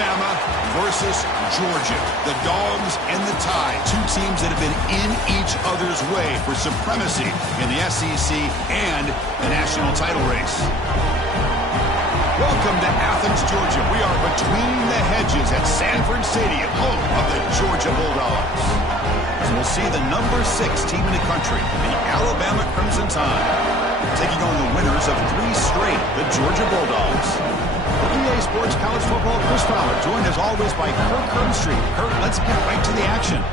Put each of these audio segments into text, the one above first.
Alabama versus Georgia. The Dogs and the Tide, two teams that have been in each other's way for supremacy in the SEC and the national title race. Welcome to Athens, Georgia. We are between the hedges at Sanford Stadium, home of the Georgia Bulldogs. So we'll see the number 6 team in the country, the Alabama Crimson Tide, taking on the winners of 3 straight, the Georgia Bulldogs. For EA Sports College Football, Chris Fowler, joined as always by Kirk Herbstreit. Kirk, let's get right to the action.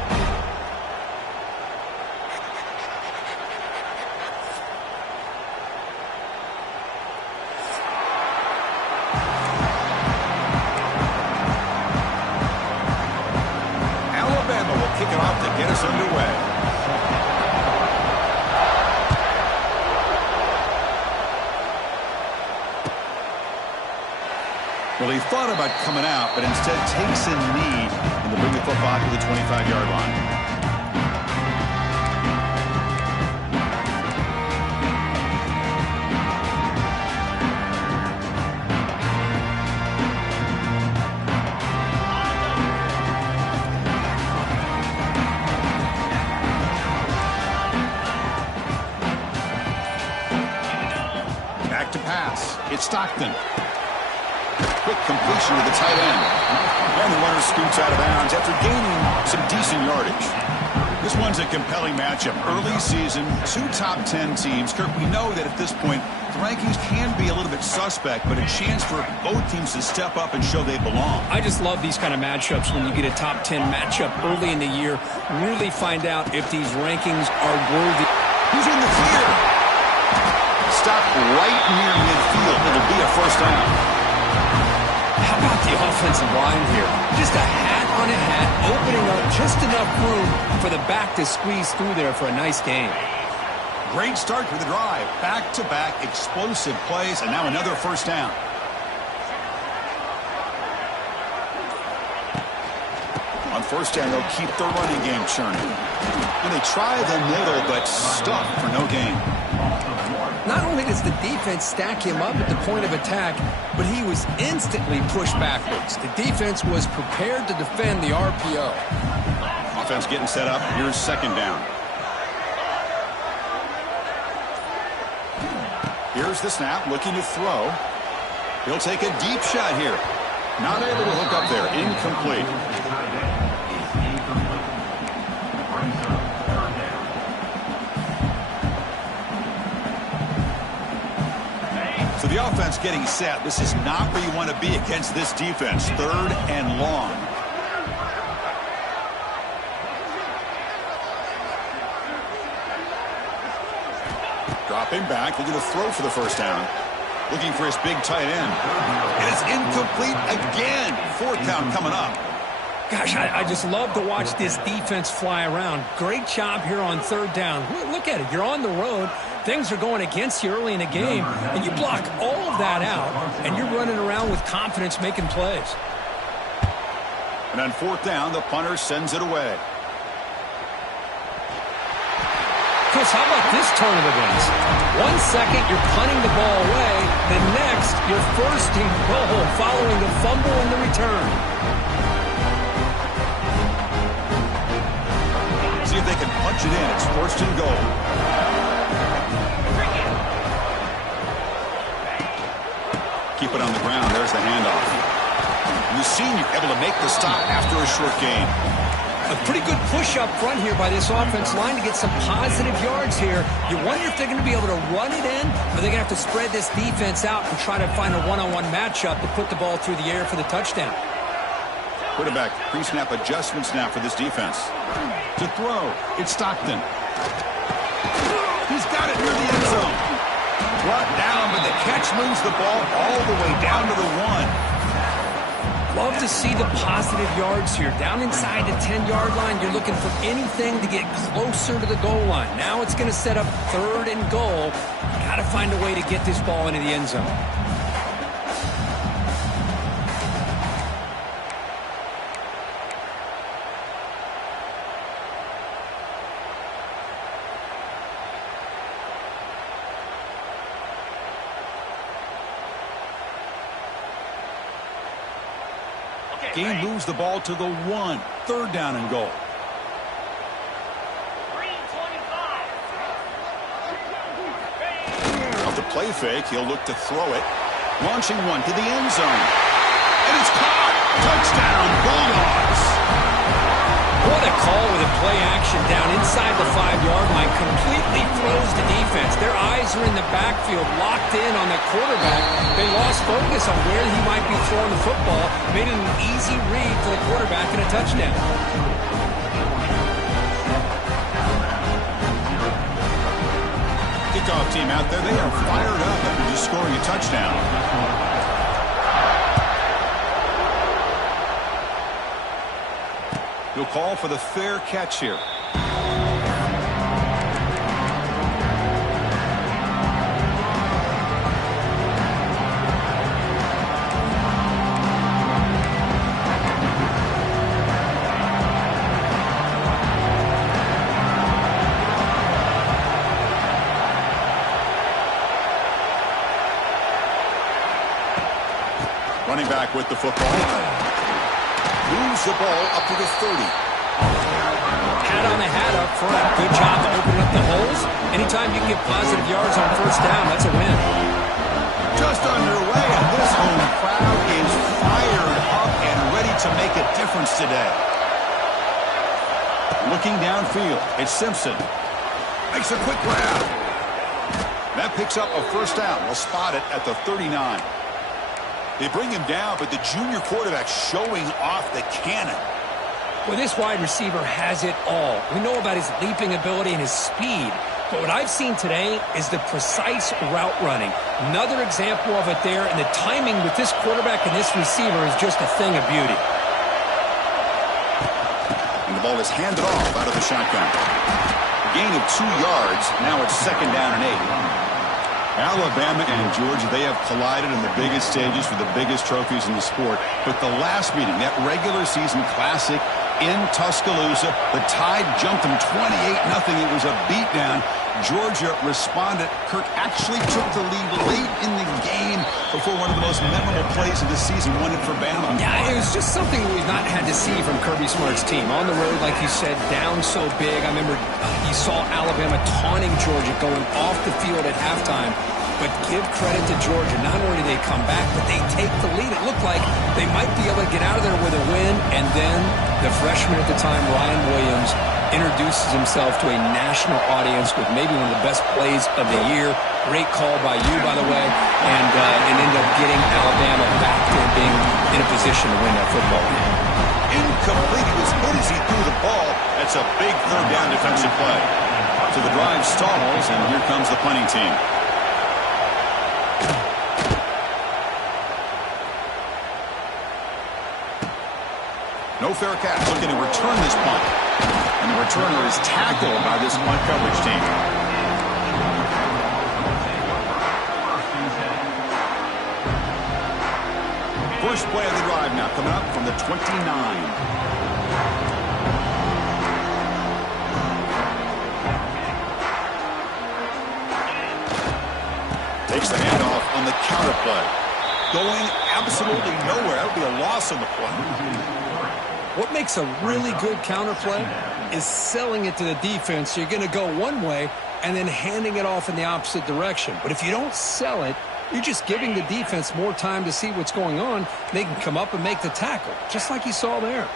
Alabama will kick it off to get us underway. Well, he thought about coming out, but instead takes a knee and to bring the football to the 25-yard line. Back to pass. It's Stockton. Quick completion to the tight end. And the runner scoots out of bounds after gaining some decent yardage. This one's a compelling matchup. Early season, 2 top 10 teams. Kirk, we know that at this point, the rankings can be a little bit suspect, but a chance for both teams to step up and show they belong. I just love these kind of matchups when you get a top 10 matchup early in the year. Really find out if these rankings are worthy. Who's in the clear? Stop right near midfield. It'll be a first down. How about the offensive line here? Just a hat on a hat, opening up just enough room for the back to squeeze through there for a nice gain. Great start to the drive. Back-to-back explosive plays, and now another first down. On first down, they'll keep the running game churning. And they try the middle, but stuck for no gain. Not only does the defense stack him up at the point of attack, but he was instantly pushed backwards. The defense was prepared to defend the RPO. Offense getting set up. Here's second down. Here's the snap, looking to throw. He'll take a deep shot here. Not able to hook up there. Incomplete. So the offense getting set. This is not where you want to be against this defense. 3rd and long. Dropping back, looking to throw for the first down. Looking for his big tight end. And it's incomplete again. 4th down coming up. Gosh, I just love to watch this defense fly around. Great job here on 3rd down. Look at it. You're on the road. Things are going against you early in the game, and you block all of that out, and you're running around with confidence making plays. And on 4th down, the punter sends it away. Chris, how about this turn of events? 1 second, you're punting the ball away. The next, you're first and goal following the fumble and the return. See if they can punch it in. It's 1st and goal. Keep it on the ground. There's the handoff. And the senior able to make the stop after a short gain. A pretty good push up front here by this offense line to get some positive yards here. You wonder if they're going to be able to run it in, or they're going to have to spread this defense out and try to find a one-on-one matchup to put the ball through the air for the touchdown. Quarterback pre-snap adjustments now for this defense. To throw, it's Stockton. He's got it near the end zone. Brought down, but the catch moves the ball all the way down to the 1. Love to see the positive yards here. Down inside the 10-yard line, you're looking for anything to get closer to the goal line. Now it's going to set up 3rd and goal. Got to find a way to get this ball into the end zone. Gain moves the ball to the 1. Third down and goal. Off the play fake, he'll look to throw it. Launching one to the end zone. And it's caught. Touchdown, Bulldogs. What a call with a play action down inside the 5-yard line. Completely throws the defense. Their eyes are in the backfield, locked in on the quarterback. They lost focus on where he might be throwing the football. Made it an easy read for the quarterback and a touchdown. Kickoff team out there, they are fired up after just scoring a touchdown. He'll call for the fair catch here. Running back with the football. Moves the ball up to the 30. Hat on the hat up front. Good job of opening up the holes. Anytime you can get positive yards on first down, that's a win. Just underway, and this home crowd is fired up and ready to make a difference today. Looking downfield, it's Simpson. Makes a quick grab. That picks up a first down. We'll spot it at the 39. They bring him down, but the junior quarterback showing off the cannon. Well, this wide receiver has it all. We know about his leaping ability and his speed. But what I've seen today is the precise route running. Another example of it there, and the timing with this quarterback and this receiver is just a thing of beauty. And the ball is handed off out of the shotgun. A gain of 2 yards. Now it's second down and 8. Alabama and Georgia, they have collided in the biggest stages for the biggest trophies in the sport. But the last meeting, that regular season classic in Tuscaloosa, the Tide jumped them 28-0. It was a beatdown. Georgia responded. Kirk actually took the lead late in the game before one of the most memorable plays of the season won it for Bama. Yeah, it was just something we've not had to see from Kirby Smart's team. On the road, like you said, down so big. I remember you saw Alabama taunting Georgia going off the field at halftime. But give credit to Georgia. Not only do they come back, but they take the lead. It looked like they might be able to get out of there with a win. And then the freshman at the time, Ryan Williams, introduces himself to a national audience with maybe one of the best plays of the year. Great call by you, by the way. And ended up getting Alabama back to being in a position to win that football game. Incomplete. He was hit as he threw the ball. That's a big third down defensive play. So the drive stalls, and here comes the punting team. No fair catch. Looking to return this punt. And the returner is tackled by this punt coverage team. First play of the drive now coming up from the 29. Takes the handoff on the counter play. Going absolutely nowhere. That would be a loss on the play. What makes a really good counter play is selling it to the defense. So you're going to go one way and then handing it off in the opposite direction. But if you don't sell it, you're just giving the defense more time to see what's going on. They can come up and make the tackle, just like you saw there.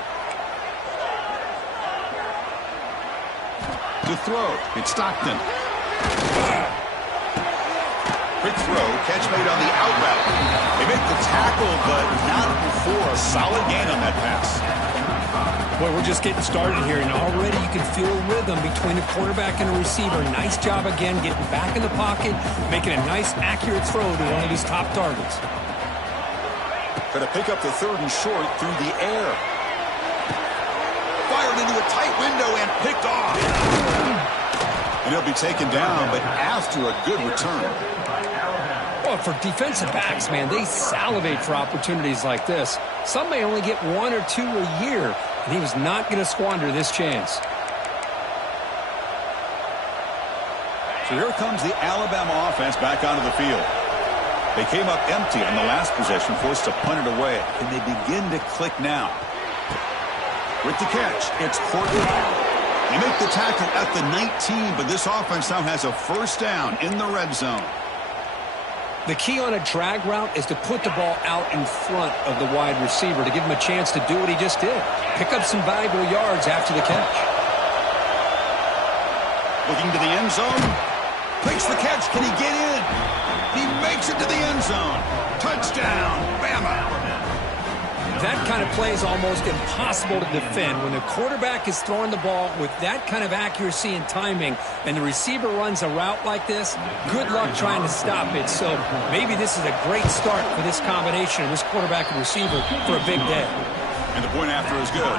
To throw, it's Stockton. Quick throw, catch made on the out route. They make the tackle, but not before a solid gain on that pass. Boy, we're just getting started here, and already you can feel a rhythm between a quarterback and a receiver. Nice job again getting back in the pocket, making a nice, accurate throw to one of his top targets. Going to pick up the third and short through the air. Fired into a tight window and picked off. And he'll be taken down, but after a good return. Well, for defensive backs, man, they salivate for opportunities like this. Some may only get 1 or 2 a year, and he was not going to squander this chance. So here comes the Alabama offense back onto the field. They came up empty on the last possession, forced to punt it away. And they begin to click now. With the catch, it's Portland. They make the tackle at the 19, but this offense now has a first down in the red zone. The key on a drag route is to put the ball out in front of the wide receiver to give him a chance to do what he just did. Pick up some valuable yards after the catch. Looking to the end zone. Makes the catch. Can he get in? He makes it to the end zone. Touchdown, Bama. That kind of play is almost impossible to defend. When the quarterback is throwing the ball with that kind of accuracy and timing, and the receiver runs a route like this, good luck trying to stop it. So maybe this is a great start for this combination of this quarterback and receiver for a big day. And the point after is good.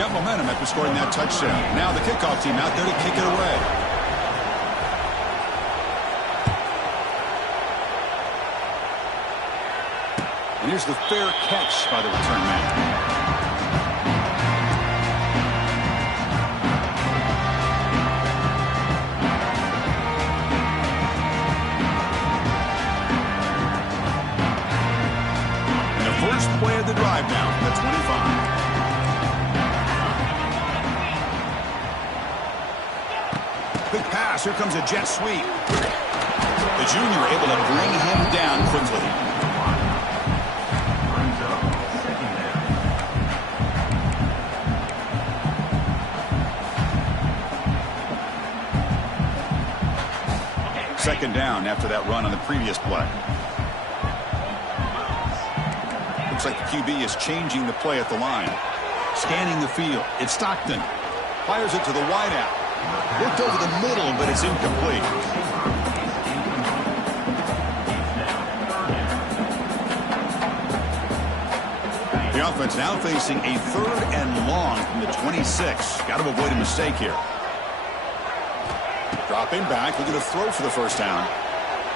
Got momentum after scoring that touchdown. Now the kickoff team out there to kick it away. And here's the fair catch by the return man. And the first play of the drive down from the 25. Quick pass. Here comes a jet sweep. The junior able to bring him down quickly. Second down after that run on the previous play. Looks like the QB is changing the play at the line. Scanning the field. It's Stockton. Fires it to the wideout. Looked over the middle, but it's incomplete. The offense now facing a 3rd and long from the 26. Got to avoid a mistake here. Dropping back, looking to throw for the first down.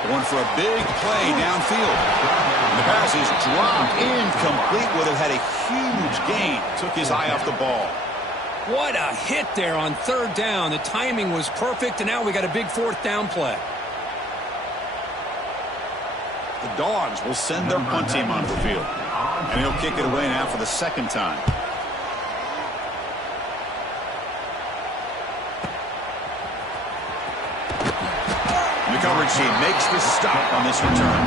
Going for a big play downfield. And the pass is dropped incomplete. Would have had a huge gain. Took his eye off the ball. What a hit there on 3rd down. The timing was perfect, and now we got a big 4th down play. The Dogs will send their punt team onto the field. And he'll kick it away now for the 2nd time. The coverage team makes the stop on this return.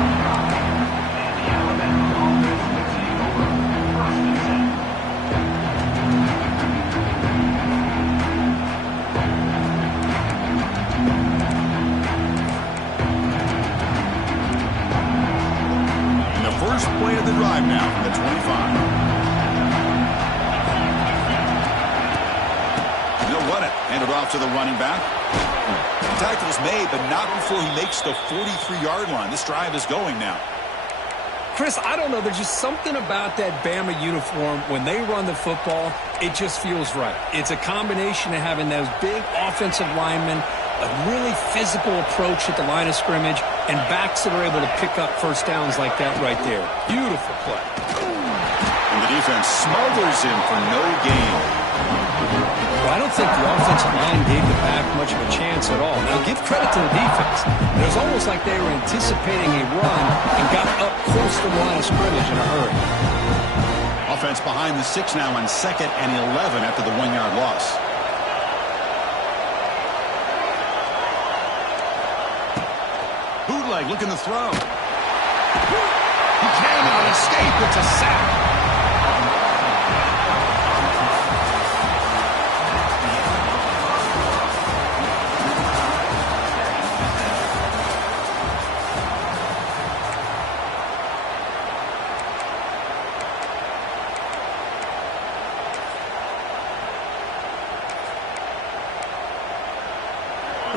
And the first play of the drive now from the 25. And they'll run it. Hand it off to the running back. The tackle is made, but not before he makes the 43-yard line. This drive is going now. Chris, I don't know. There's just something about that Bama uniform. When they run the football, it just feels right. It's a combination of having those big offensive linemen, a really physical approach at the line of scrimmage, and backs that are able to pick up first downs like that right there. Beautiful play. And the defense smothers him for no gain. Well, I don't think the offensive line gave the back much of a chance at all. Now, give credit to the defense. It was almost like they were anticipating a run and got up close to the line of scrimmage in a hurry. Offense behind the 6 now on 2nd and 11 after the 1-yard loss. Bootleg looking to throw. He cannot escape. It's a sack.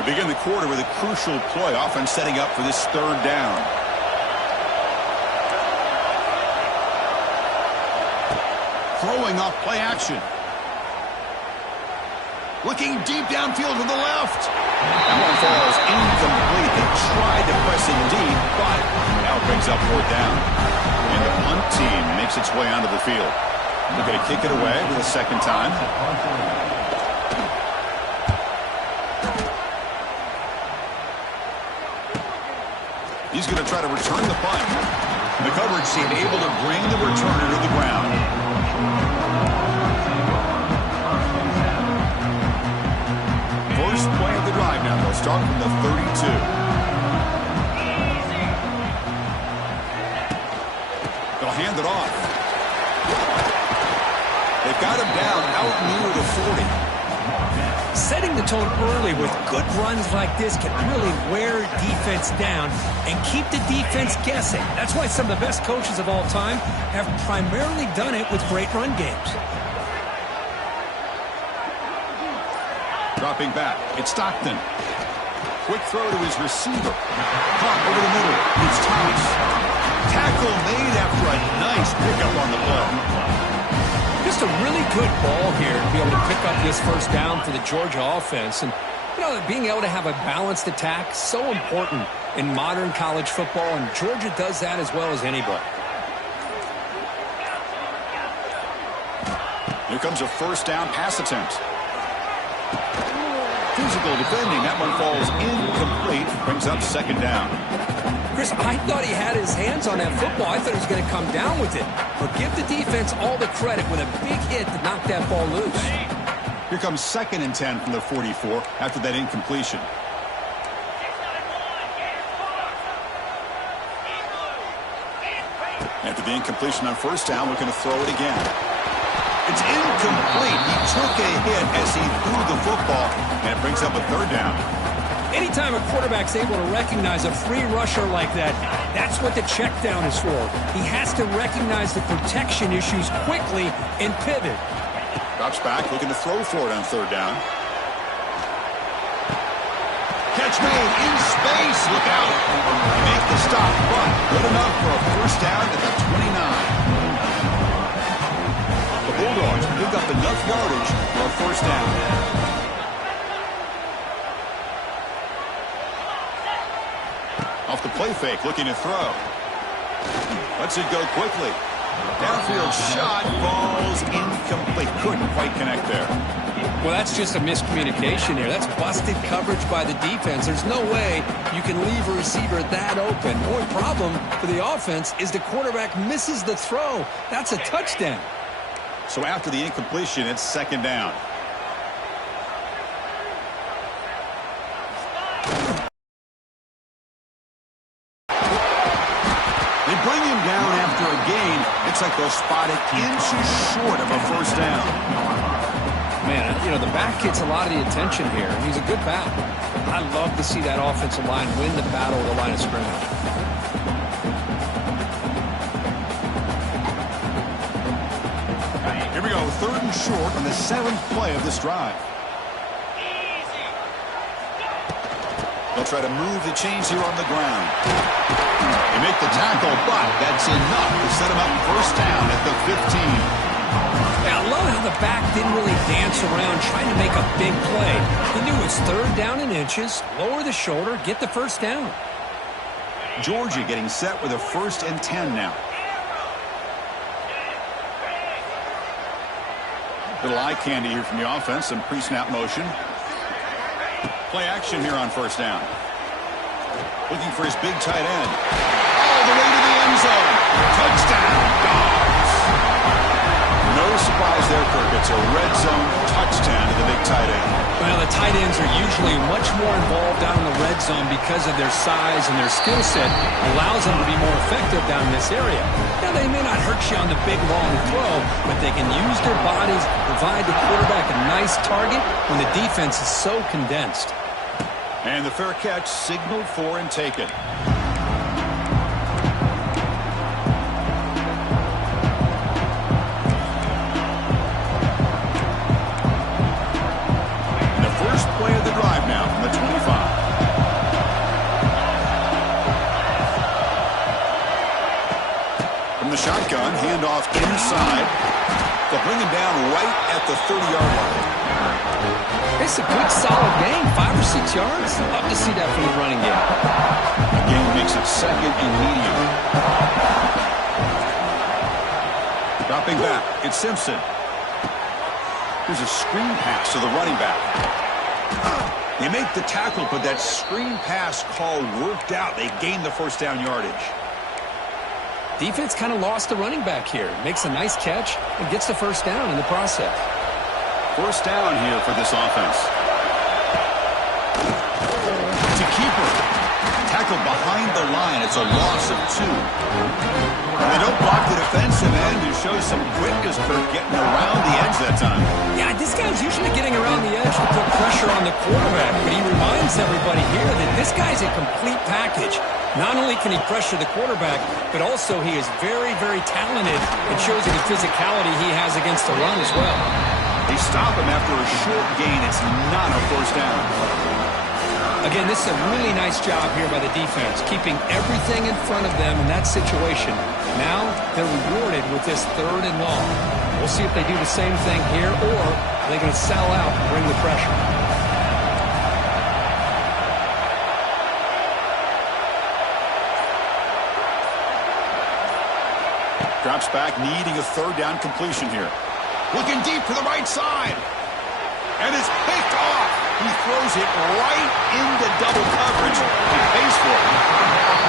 We begin the quarter with a crucial play. Offense setting up for this 3rd down. Throwing off play action. Looking deep downfield to the left. That one falls incomplete. They tried to press it deep, but now it brings up 4th down. And the punt team makes its way onto the field. They're going to kick it away for the 2nd time. He's going to try to return the punt. The coverage team able to bring the returner to the ground. First play of the drive now. They'll start from the 32. They'll hand it off. They've got him down out near the 40. Setting the tone early with good runs like this can really wear defense down and keep the defense guessing. That's why some of the best coaches of all time have primarily done it with great run games. Dropping back, it's Stockton. Quick throw to his receiver. Pump over the middle. It's Thomas. Tackle made after a nice pickup on the play. Just a really good ball here to be able to pick up this first down for the Georgia offense. And, you know, being able to have a balanced attack, so important in modern college football, and Georgia does that as well as anybody. Here comes a first down pass attempt. Physical defending. That one falls incomplete. Brings up second down. Chris, I thought he had his hands on that football. I thought he was going to come down with it. But give the defense all the credit with a big hit to knock that ball loose. Here comes 2nd and 10 from the 44 after that incompletion. After the incompletion on first down, we're going to throw it again. It's incomplete. He took a hit as he threw the football, and it brings up a third down. Anytime a quarterback's able to recognize a free rusher like that, that's what the check down is for. He has to recognize the protection issues quickly and pivot. Drops back, looking to throw for it on third down. Catch made in space. Look out. They make the stop, but good enough for a first down at the 29. The Bulldogs pick up enough yardage for a first down. Off the play fake, looking to throw. Lets it go quickly. Downfield shot falls incomplete. Couldn't quite connect there. Well, that's just a miscommunication here. That's busted coverage by the defense. There's no way you can leave a receiver that open. The only problem for the offense is the quarterback misses the throw. That's a touchdown. So after the incompletion, it's second down. Bring him down after a gain. Looks like they'll spot it inches short of a first down. Man, you know, the back gets a lot of the attention here, and he's a good back. I love to see that offensive line win the battle of the line of scrimmage. Here we go, 3rd and short on the 7th play of this drive. They'll try to move the chains here on the ground. They make the tackle, but that's enough to set him up first down at the 15. Yeah, I love how the back didn't really dance around trying to make a big play. He knew it's 3rd down in inches, lower the shoulder, get the first down. Georgia getting set with a 1st and 10 now. Little eye candy here from the offense, some pre-snap motion. Play action here on first down. Looking for his big tight end. All the way to the end zone. Touchdown, Dogs. No surprise there, Kirk. It's a red zone touchdown to the big tight end. Well, the tight ends are usually much more involved down in the red zone because of their size and their skill set allows them to be more effective down in this area. Now, they may not hurt you on the big, long throw, but they can use their bodies to provide the quarterback a nice target when the defense is so condensed. And the fair catch signaled for and taken. And the first play of the drive now from the 25. From the shotgun, handoff inside. They'll bring him down right at the 30-yard line. It's a good, solid gain, 5 or 6 yards. Love to see that from the running game. Again, makes it 2nd and medium. Dropping back, it's Simpson. Here's a screen pass to the running back. They make the tackle, but that screen pass call worked out. They gained the first down yardage. Defense kind of lost the running back here. Makes a nice catch and gets the first down in the process. First down here for this offense. It's a keeper. Tackled behind the line. It's a loss of 2. And they don't block the defensive end and show some quickness for getting around the edge that time. Yeah, this guy's usually getting around the edge to put pressure on the quarterback, but he reminds everybody here that this guy's a complete package. Not only can he pressure the quarterback, but also he is very, very talented and shows you the physicality he has against the run as well. They stop him after a short gain. It's not a first down. Again, this is a really nice job here by the defense, keeping everything in front of them in that situation. Now they're rewarded with this 3rd and long. We'll see if they do the same thing here, or are they going to sell out and bring the pressure. Drops back, needing a 3rd down completion here. Looking deep to the right side. And it's picked off. He throws it right into double coverage. He pays for it.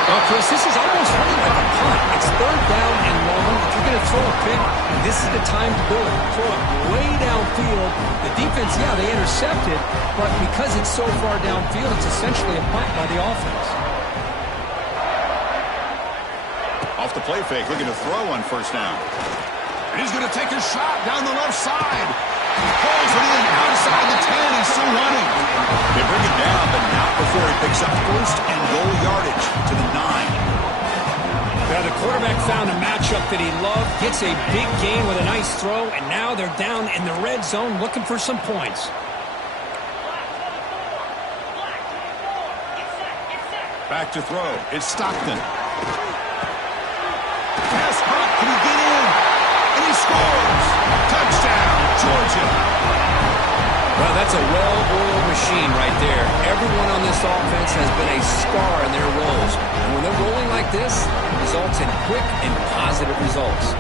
Well, Chris, this is almost really like a punt. It's 3rd down and long. If you're going to throw a pick, this is the time to do it. Throw it way downfield. The defense, yeah, they intercept it, but because it's so far downfield, it's essentially a punt by the offense. Off the play fake, looking to throw on first down. And he's going to take a shot down the left side. He pulls it in outside the 10. He's still running. They bring it down, but not before he picks up first and goal yardage to the 9. Now the quarterback found a matchup that he loved, gets a big gain with a nice throw, and now they're down in the red zone looking for some points. Back to throw. It's Stockton. Pass caught. Can he get in? And he scores. Touchdown, Georgia. Well, that's a well-oiled machine right there. Everyone on this offense has been a star in their roles. And when they're rolling like this, it results in quick and positive results.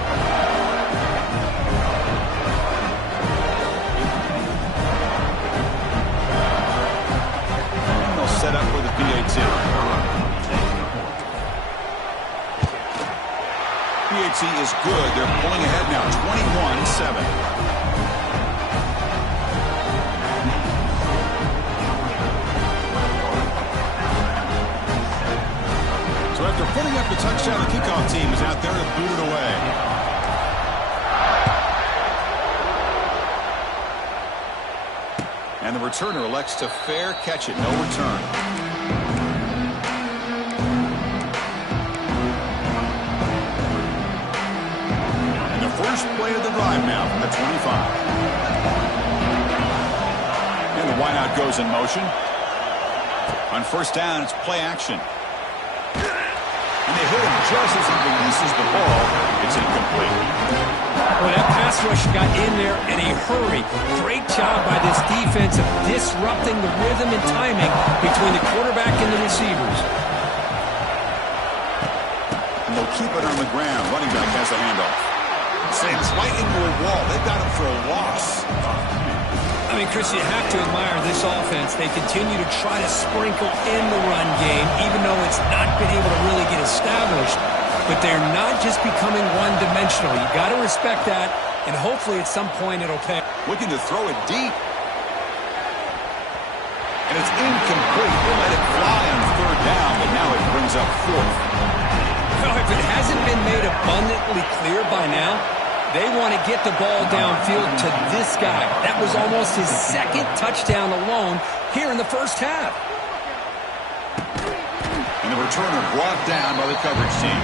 And they'll set up with a PAT. PAT is good. They're pulling ahead now, 21-7. So after putting up the touchdown, the kickoff team is out there to boot it away. And the returner elects to fair catch it. No return. First play of the drive now from the 25. And the wideout goes in motion. On first down, it's play action. And they hit him just as he releases the ball. It's incomplete. Well, that pass rush got in there in a hurry. Great job by this defense of disrupting the rhythm and timing between the quarterback and the receivers. And they'll keep it on the ground. Running back has the handoff. Slams right into a wall. They've got him for a loss. I mean, Chris, you have to admire this offense. They continue to try to sprinkle in the run game, even though it's not been able to really get established. But they're not just becoming one-dimensional. You got to respect that, and hopefully at some point it'll pay. Looking to throw it deep. And it's incomplete. They let it fly on 3rd down, but now it brings up 4th. Well, if it hasn't been made abundantly clear by now, they want to get the ball downfield to this guy. That was almost his 2nd touchdown alone here in the first half. And the returner brought down by the coverage team.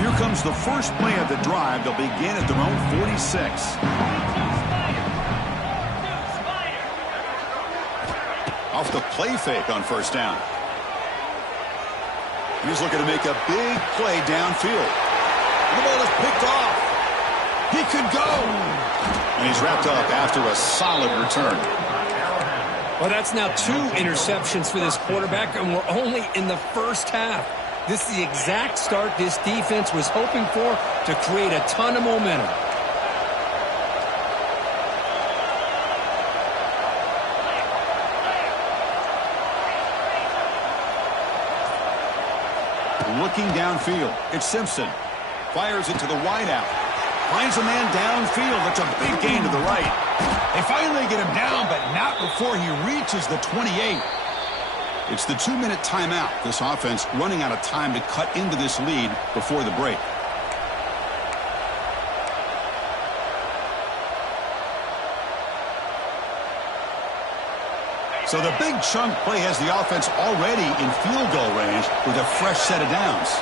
Here comes the first play of the drive. They'll begin at their own 46. Off the play fake on first down. He's looking to make a big play downfield. The ball is picked off. He could go. And he's wrapped up after a solid return. Well, that's now 2 interceptions for this quarterback, and we're only in the first half. This is the exact start this defense was hoping for to create a ton of momentum. Looking downfield, it's Simpson. Fires it to the wideout. Finds a man downfield. That's a big gain to the right. They finally get him down, but not before he reaches the 28. It's the 2-minute timeout. This offense running out of time to cut into this lead before the break. So the big chunk play has the offense already in field goal range with a fresh set of downs.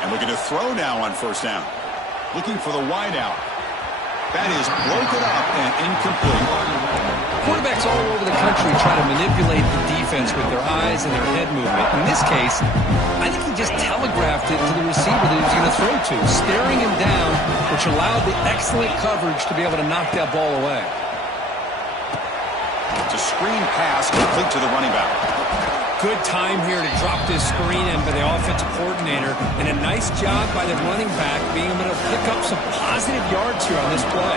And looking to throw now on first down. Looking for the wideout. That is broken up and incomplete. Quarterbacks all over the country try to manipulate the defense with their eyes and their head movement. In this case, I think he just telegraphed it to the receiver that he was going to throw to, staring him down, which allowed the excellent coverage to be able to knock that ball away. It's a screen pass complete to the running back. Good time here to drop this screen in by the offensive coordinator, and a nice job by the running back being able to pick up some positive yards here on this play.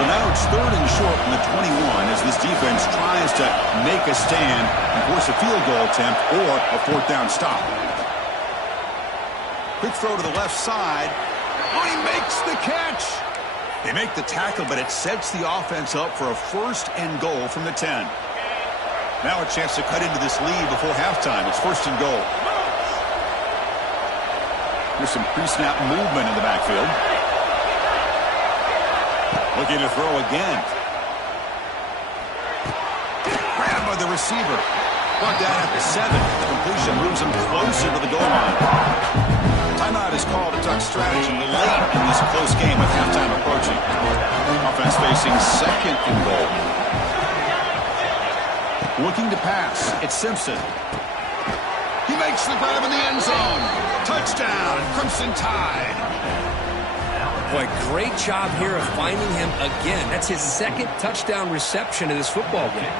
So now it's 3rd and short from the 21 as this defense tries to make a stand and force a field goal attempt or a 4th down stop. Quick throw to the left side. Oh, he makes the catch. They make the tackle, but it sets the offense up for a 1st and goal from the 10. Now a chance to cut into this lead before halftime. It's 1st and goal. There's some pre-snap movement in the backfield. Looking to throw again. Grabbed by the receiver. Brought down at the 7. The completion moves him closer to the goal line. Timeout is called to talk strategy late in this close game with halftime approaching. Offense facing 2nd and goal. Looking to pass. It's Simpson. He makes the grab in the end zone. Touchdown, Crimson Tide. Boy, great job here of finding him again. That's his 2nd touchdown reception of this football game.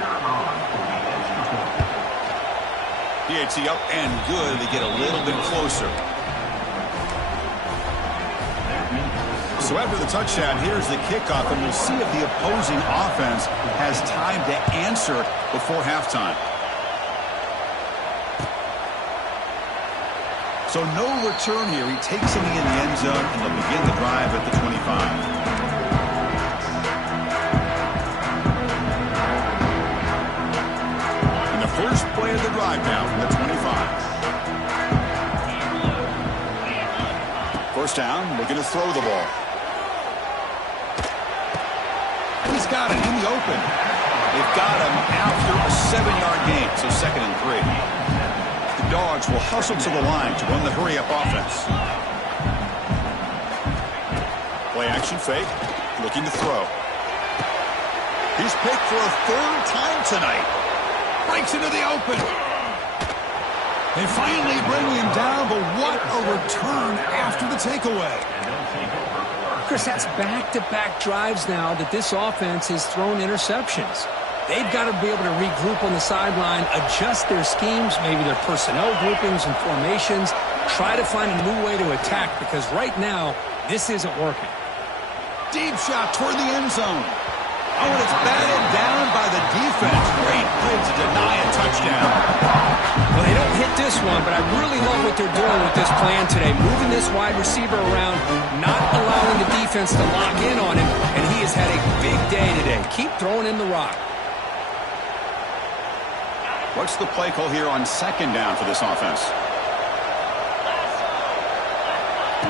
PAT up and good. They get a little bit closer. So after the touchdown, here's the kickoff, and we'll see if the opposing offense has time to answer before halftime. So no return here. He takes him in the end zone, and they'll begin the drive at the 25. And the first play of the drive now from the 25. First down, looking to throw the ball. He's got it in the open. They've got him after a 7-yard gain, so 2nd and 3. The Dogs will hustle to the line to run the hurry-up offense. Play action fake, looking to throw. He's picked for a 3rd time tonight. Breaks into the open. They finally bring him down, but what a return after the takeaway. Chris, that's back-to-back drives now that this offense has thrown interceptions. They've got to be able to regroup on the sideline, adjust their schemes, maybe their personnel groupings and formations, try to find a new way to attack, because right now, this isn't working. Deep shot toward the end zone. Oh, and it's batted down by the defense. Great play to deny a touchdown. Well, they don't hit this one, but I really love what they're doing with this plan today. Moving this wide receiver around, not allowing the defense to lock in on him, and he has had a big day today. Keep throwing in the rock. What's the play call here on 2nd down for this offense?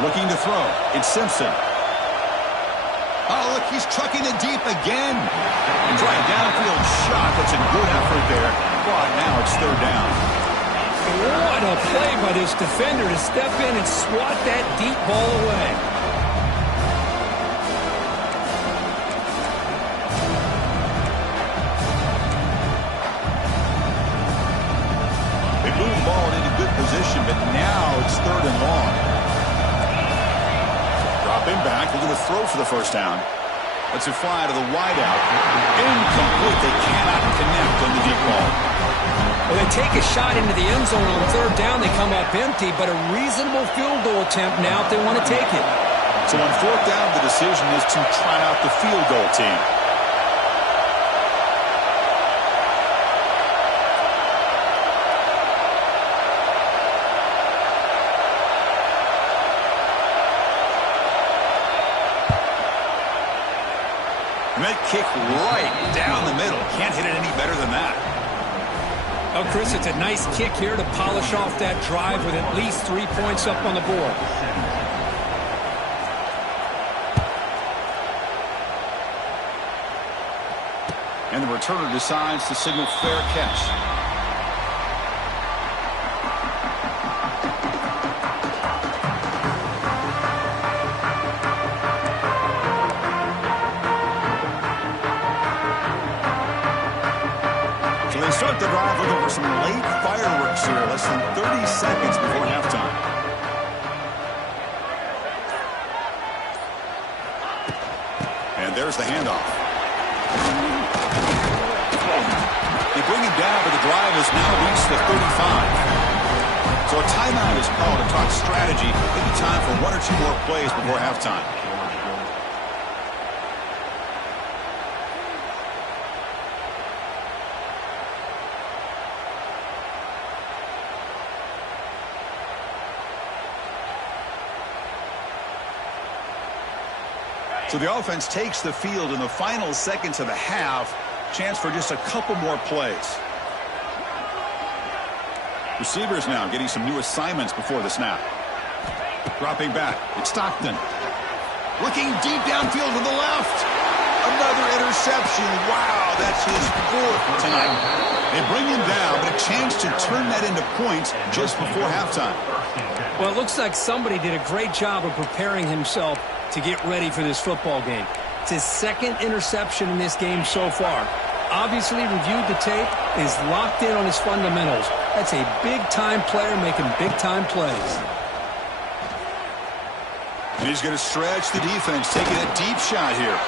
Looking to throw. It's Simpson. Oh, look, he's chucking it deep again. Right downfield shot. That's a good effort there. But now it's 3rd down. What a play by this defender to step in and swat that deep ball away. They move the ball into good position, but now it's 3rd and long. Dropping back, looking to throw for the first down. Lets it fly to the wideout. Incomplete. They cannot connect on the deep ball. Well, they take a shot into the end zone on third down. They come up empty, but a reasonable field goal attempt now if they want to take it. So on fourth down, the decision is to try out the field goal team. And that kick right down the middle. Can't hit it any better than that. Oh, Chris, it's a nice kick here to polish off that drive with at least 3 points up on the board. And the returner decides to signal fair catch. Start the drive looking for some late fireworks here. Less than 30 seconds before halftime. And there's the handoff. They bring him down, but the drive has now reached the 35. So a timeout is called to talk strategy. Maybe time for 1 or 2 more plays before halftime. So the offense takes the field in the final seconds of the half. Chance for just a couple more plays. Receivers now getting some new assignments before the snap. Dropping back. It's Stockton. Looking deep downfield to the left. Another interception. Wow, that's his 4th tonight. They bring him down, but a chance to turn that into points just before halftime. Well, it looks like somebody did a great job of preparing himself to get ready for this football game. It's his 2nd interception in this game so far. Obviously reviewed the tape, is locked in on his fundamentals. That's a big-time player making big-time plays. And he's going to stretch the defense, taking a deep shot here.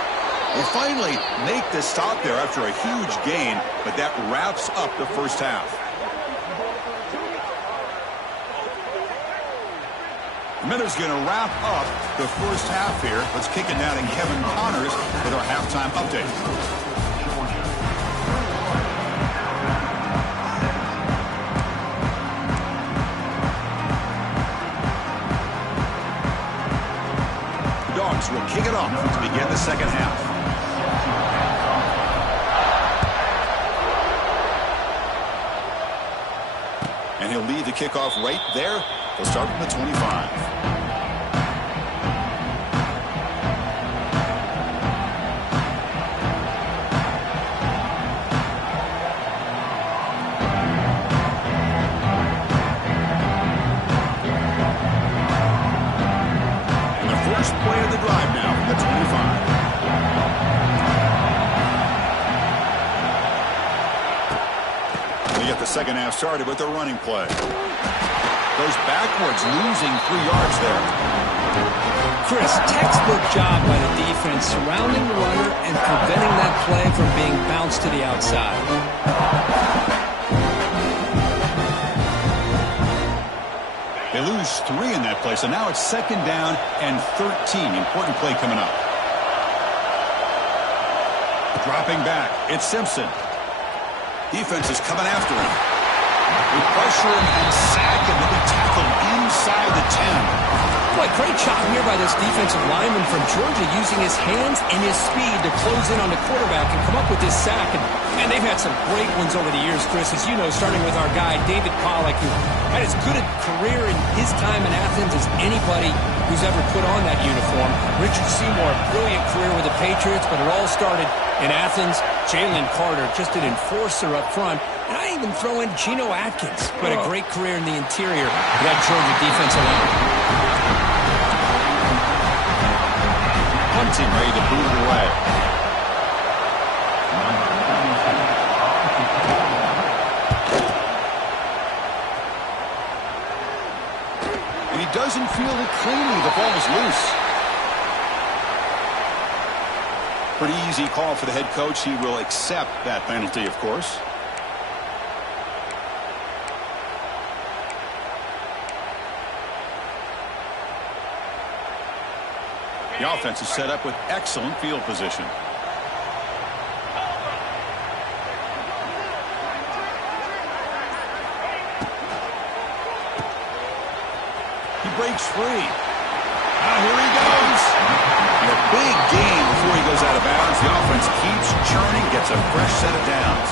They finally make the stop there after a huge gain, but that wraps up the first half. Miller's going to wrap up the first half here. Let's kick it down to Kevin Connors with our halftime update. The Dogs will kick it off to begin the second half. And he'll lead the kickoff right there. They'll start from the 25. And the first play of the drive now from the 25. They get the second half started with their running play. Goes backwards, losing 3 yards there. Chris, textbook job by the defense surrounding the runner and preventing that play from being bounced to the outside. They lose 3 in that play, so now it's 2nd down and 13. Important play coming up. Dropping back, it's Simpson. Defense is coming after him. We pressure him and sack him. He'll be tackled inside the 10. Boy, great job here by this defensive lineman from Georgia using his hands and his speed to close in on the quarterback and come up with this sack. And they've had some great ones over the years, Chris, as you know, starting with our guy, David Pollack, who had as good a career in his time in Athens as anybody who's ever put on that uniform. Richard Seymour, a brilliant career with the Patriots, but it all started in Athens. Jalen Carter, just an enforcer up front. And I even throw in Geno Atkins, who had a great career in the interior of that Georgia defensive line. Punting ready to boot it away. And he doesn't field it cleanly. The ball is loose. Pretty easy call for the head coach. He will accept that penalty, of course. The offense is set up with excellent field position. He breaks free. Now here he goes. And a big gain before he goes out of bounds. The offense keeps churning, gets a fresh set of downs.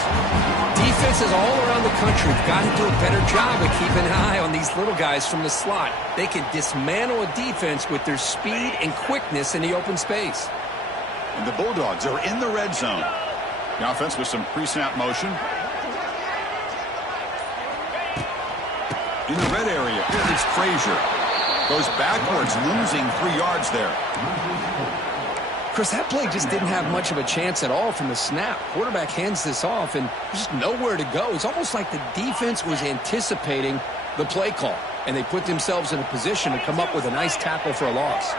Defenses all around the country have got to do a better job of keeping an eye on these little guys from the slot. They can dismantle a defense with their speed and quickness in the open space. And the Bulldogs are in the red zone. The offense with some pre-snap motion. In the red area, it's Frazier. Goes backwards, losing 3 yards there. Chris, that play just didn't have much of a chance at all from the snap. Quarterback hands this off, and there's just nowhere to go. It's almost like the defense was anticipating the play call, and they put themselves in a position to come up with a nice tackle for a loss.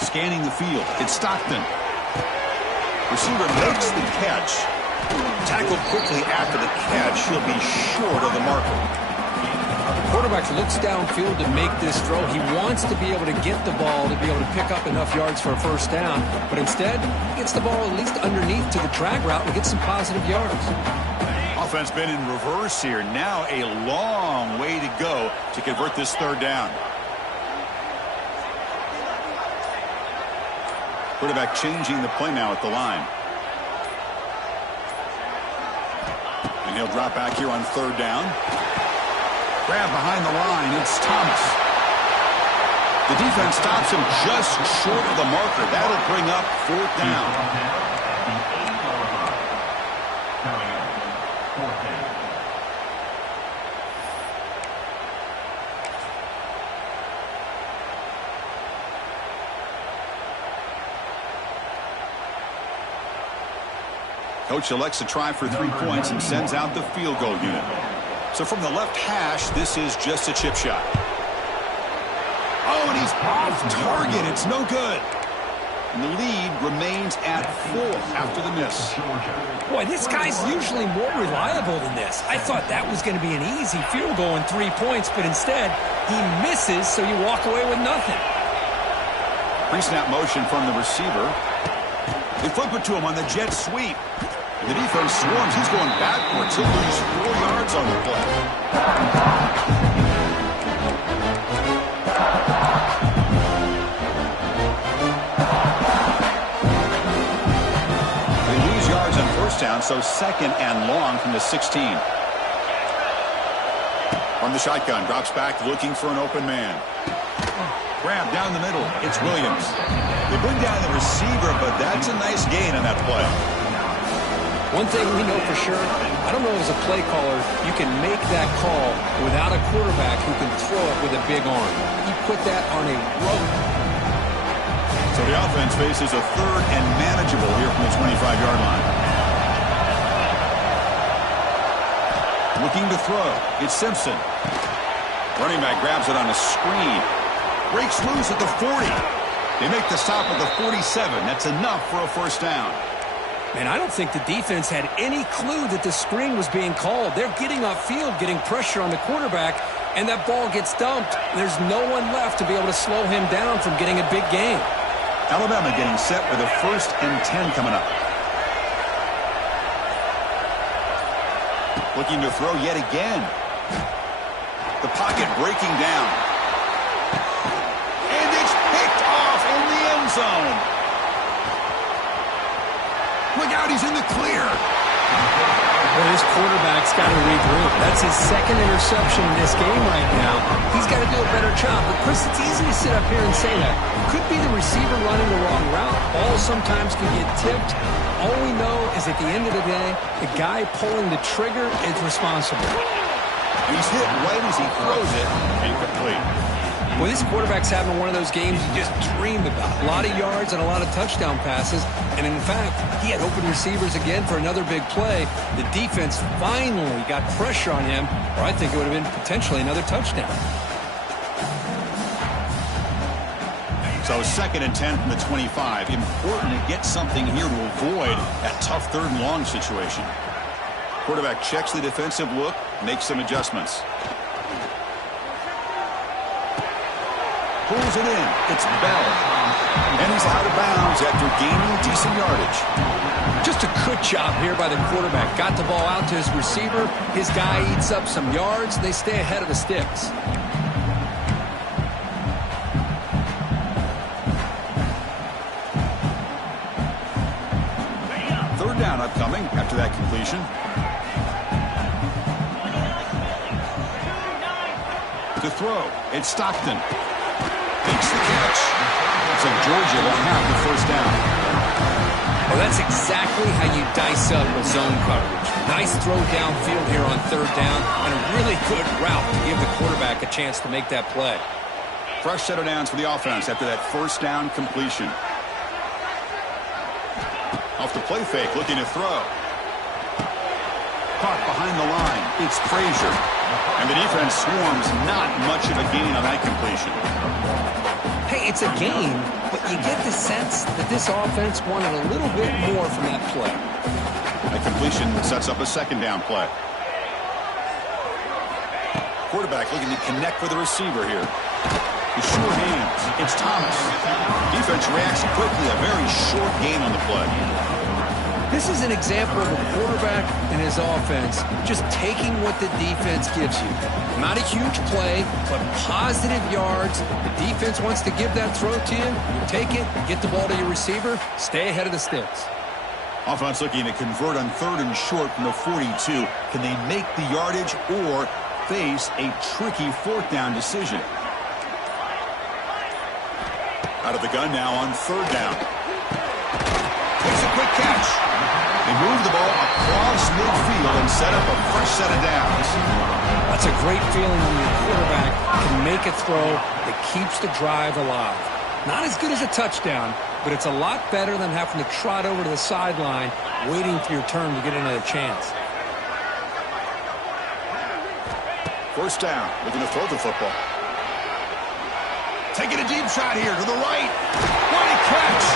Scanning the field, it's Stockton. Receiver makes the catch. Tackled quickly after the catch. He'll be short of the marker. The quarterback looks downfield to make this throw. He wants to be able to get the ball to be able to pick up enough yards for a first down. But instead, he gets the ball at least underneath to the drag route and gets some positive yards. Offense been in reverse here. Now a long way to go to convert this third down. Quarterback changing the play now at the line. And he'll drop back here on third down. Grab behind the line. It's Thomas. The defense stops him just short of the marker. That'll bring up fourth down. Coach elects to try for 3 points and sends out the field goal unit. So from the left hash, this is just a chip shot. Oh, and he's off target. It's no good. And the lead remains at 4 after the miss. Boy, this guy's usually more reliable than this. I thought that was going to be an easy field goal and 3 points, but instead he misses, so you walk away with nothing. Pre-snap motion from the receiver. They flip it to him on the jet sweep. The defense swarms. He's going backwards. He'll lose 4 yards on the play. They lose yards on first down, so second and long from the 16. From the shotgun, drops back looking for an open man. Grab down the middle. It's Williams. They bring down the receiver, but that's a nice gain on that play. One thing we know for sure, I don't know as a play caller, you can make that call without a quarterback who can throw it with a big arm. He put that on a rope. So the offense faces a third and manageable here from the 25-yard line. Looking to throw. It's Simpson. Running back grabs it on a screen. Breaks loose at the 40. They make the stop at the 47. That's enough for a first down. Man, I don't think the defense had any clue that the screen was being called. They're getting upfield, getting pressure on the quarterback, and that ball gets dumped. There's no one left to be able to slow him down from getting a big gain. Alabama getting set with a 1st and 10 coming up. Looking to throw yet again. The pocket breaking down. And it's picked off in the end zone. Look out, he's in the clear. Well, this quarterback's got to regroup. That's his second interception in this game right now. He's got to do a better job. But, Chris, it's easy to sit up here and say that. Could be the receiver running the wrong route. Balls sometimes can get tipped. All we know is at the end of the day, the guy pulling the trigger is responsible. He's hit right as he throws it. Incomplete. Well, this quarterback's having one of those games you just dreamed about. A lot of yards and a lot of touchdown passes. And, in fact, he had open receivers again for another big play. The defense finally got pressure on him, or I think it would have been potentially another touchdown. So 2nd and 10 from the 25. Important to get something here to avoid that tough 3rd and long situation. Quarterback checks the defensive look, makes some adjustments. Pulls it in. It's Bell. And he's out of bounds after gaining decent yardage. Just a good job here by the quarterback. Got the ball out to his receiver. His guy eats up some yards. They stay ahead of the sticks. Third down upcoming after that completion. To throw. It's Stockton. Makes the catch. Looks like Georgia will have the first down. Well, that's exactly how you dice up a zone coverage. Nice throw downfield here on 3rd down, and a really good route to give the quarterback a chance to make that play. Fresh set of downs for the offense after that first down completion. Off the play fake, looking to throw. Caught behind the line. It's Frazier. And the defense swarms. Not much of a gain on that completion. Hey, it's a gain, but you get the sense that this offense wanted a little bit more from that play. That completion sets up a 2nd down play. Quarterback looking to connect with the receiver here. With sure hands, it's Thomas. Defense reacts quickly. A very short gain on the play. This is an example of a quarterback and his offense just taking what the defense gives you. Not a huge play, but positive yards. The defense wants to give that throw to you. You take it, get the ball to your receiver, stay ahead of the sticks. Offense looking to convert on 3rd and short from the 42. Can they make the yardage or face a tricky 4th down decision? Out of the gun now on 3rd down. Takes a quick catch. They move the ball across midfield and set up a fresh set of downs. That's a great feeling when your quarterback can make a throw that keeps the drive alive. Not as good as a touchdown, but it's a lot better than having to trot over to the sideline waiting for your turn to get another chance. First down, looking to throw the football. Taking a deep shot here to the right. What a catch!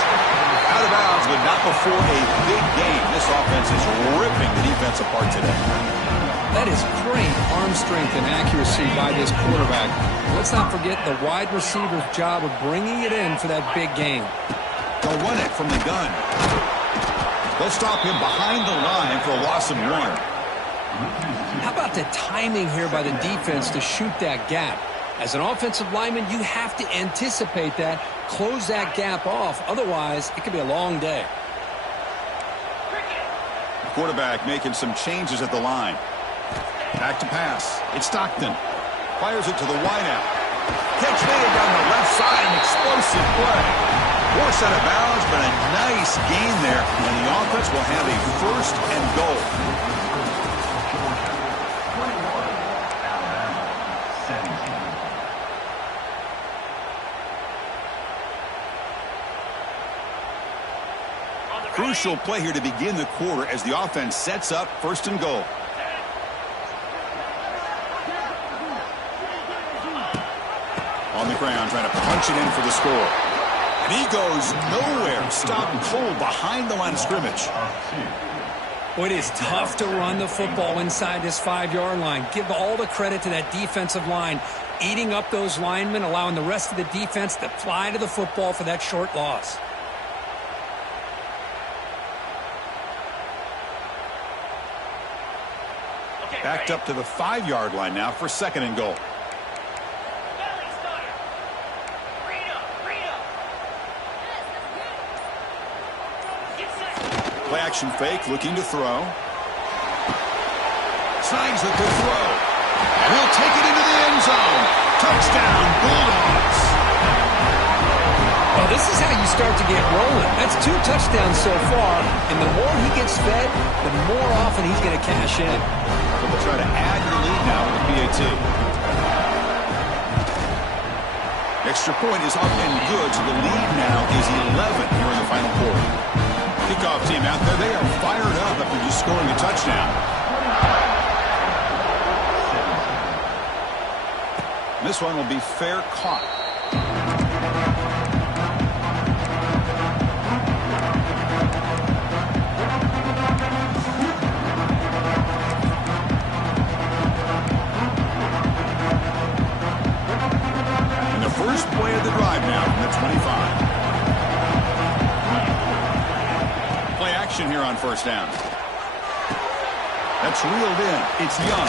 Out of bounds, but not before a big game. This offense is ripping the defense apart today. That is great arm strength and accuracy by this quarterback. Let's not forget the wide receiver's job of bringing it in for that big game. They'll run it from the gun. They'll stop him behind the line for a loss of 1. How about the timing here by the defense to shoot that gap? As an offensive lineman, you have to anticipate that, close that gap off. Otherwise, it could be a long day. Quarterback making some changes at the line. Back to pass. It's Stockton. Fires it to the wideout. Catch made down the left side. An explosive play. Poor set of bounds, but a nice gain there. And the offense will have a 1st and goal. Crucial play here to begin the quarter as the offense sets up 1st and goal. On the ground, trying to punch it in for the score. And he goes nowhere. Stopped cold behind the line of scrimmage. Well, it is tough to run the football inside this 5-yard line. Give all the credit to that defensive line, eating up those linemen, allowing the rest of the defense to fly to the football for that short loss. Backed up to the 5-yard line now for 2nd and goal. Play action fake, looking to throw. Snags the good throw. And he'll take it into the end zone. Touchdown, Bulldogs. Well, this is how you start to get rolling. That's 2 touchdowns so far, and the more he gets fed, the more often he's going to cash in. So they'll try to add to the lead now with the PAT. Extra point is up and good, so the lead now is 11 here in the final quarter. Kickoff team out there, they are fired up after just scoring a touchdown. This one will be fair caught. the drive now from the 25. Play action here on first down. That's reeled in. It's Young.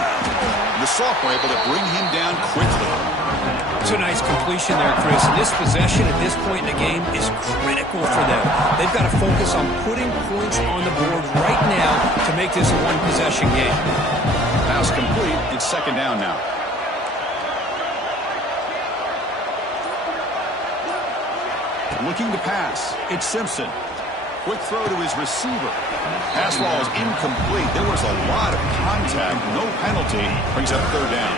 The sophomore able to bring him down quickly. It's a nice completion there, Chris. And this possession at this point in the game is critical for them. They've got to focus on putting points on the board right now to make this a one-possession game. Pass complete. It's second down now. Looking to pass. It's Simpson. Quick throw to his receiver. Pass ball is incomplete. There was a lot of contact. No penalty. Brings up third down.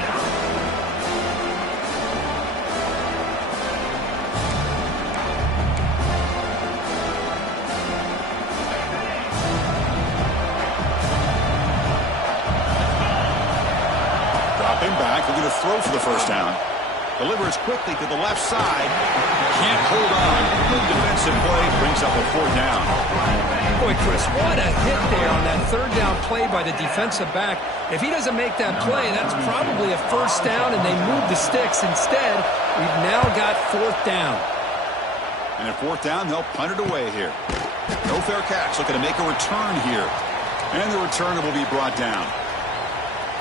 Dropping back. Looking to throw for the first down. Delivers quickly to the left side. Can't hold on. Good defensive play. Brings up a fourth down. Boy, Chris, what a hit there on that third down play by the defensive back. If he doesn't make that play, that's probably a first down, and they move the sticks. Instead, we've now got fourth down. And at fourth down, they'll punt it away here. No fair catch. Looking to make a return here. And the returner will be brought down.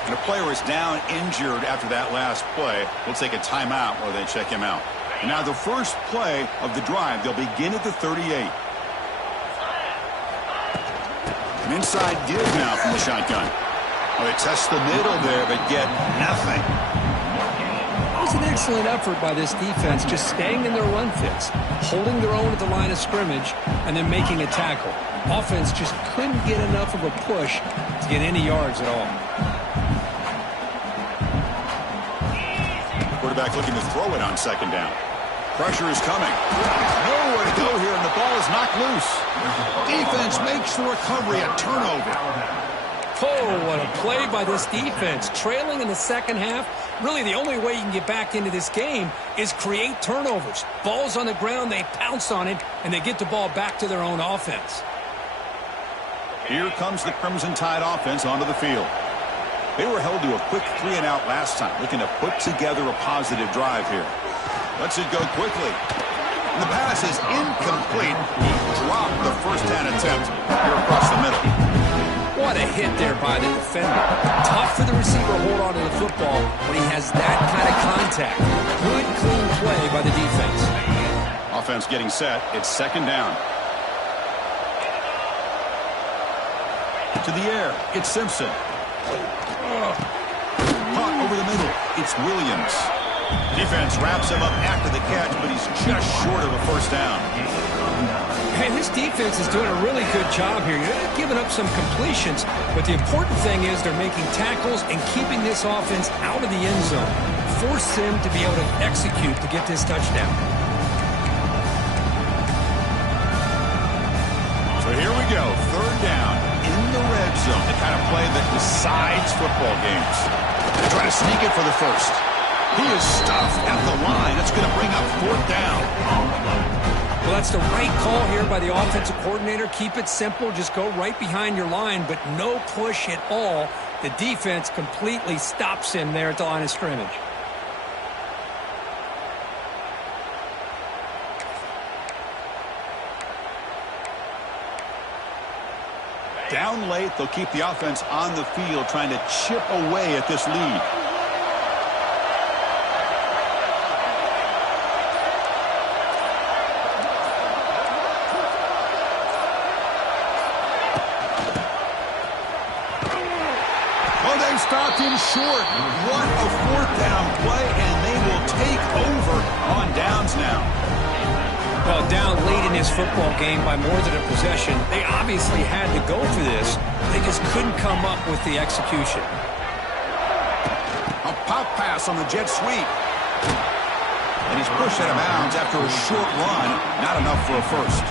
And a player is down injured after that last play. We'll take a timeout while they check him out. And now the first play of the drive, they'll begin at the 38. An inside give now from the shotgun. Oh, they test the middle there, but get nothing. It was an excellent effort by this defense, just staying in their run fits, holding their own at the line of scrimmage, and then making a tackle. Offense just couldn't get enough of a push to get any yards at all. Quarterback looking to throw it on second down. Pressure is coming. Nowhere to go here, and the ball is knocked loose. Defense makes the recovery, a turnover. Oh, what a play by this defense. Trailing in the second half, really the only way you can get back into this game is create turnovers. Ball's on the ground, they pounce on it, and they get the ball back to their own offense. Here comes the Crimson Tide offense onto the field. They were held to a quick 3-and-out last time, looking to put together a positive drive here. Lets it go quickly. And the pass is incomplete. He dropped the first down attempt here across the middle. What a hit there by the defender. Tough for the receiver to hold on to the football when he has that kind of contact. Good, clean play by the defense. Offense getting set. It's second down. To the air. It's Simpson. Caught over the middle. It's Williams. Defense wraps him up after the catch, but he's just short of a first down. Hey, this defense is doing a really good job here. They're giving up some completions, but the important thing is they're making tackles and keeping this offense out of the end zone. Force them to be able to execute to get this touchdown. So here we go. Third down in the red zone. The kind of play that decides football games. They try to sneak it for the first. He is stuffed at the line. It's going to bring up fourth down. Well, that's the right call here by the offensive coordinator. Keep it simple. Just go right behind your line, but no push at all. The defense completely stops him there at the line of scrimmage. Down late, they'll keep the offense on the field trying to chip away at this lead. Stopped him short. What a fourth down play, and they will take over on downs now. Well, down late in this football game by more than a possession, they obviously had to go for this. They just couldn't come up with the execution. A pop pass on the jet sweep. And he's pushed out of bounds after a short run. Not enough for a first.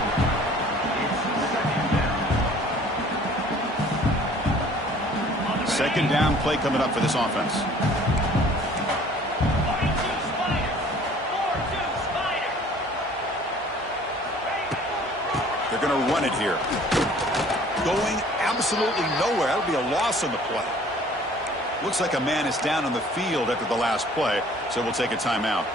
Second down play coming up for this offense. They're going to run it here. Going absolutely nowhere. That'll be a loss on the play. Looks like a man is down on the field after the last play, so we'll take a timeout.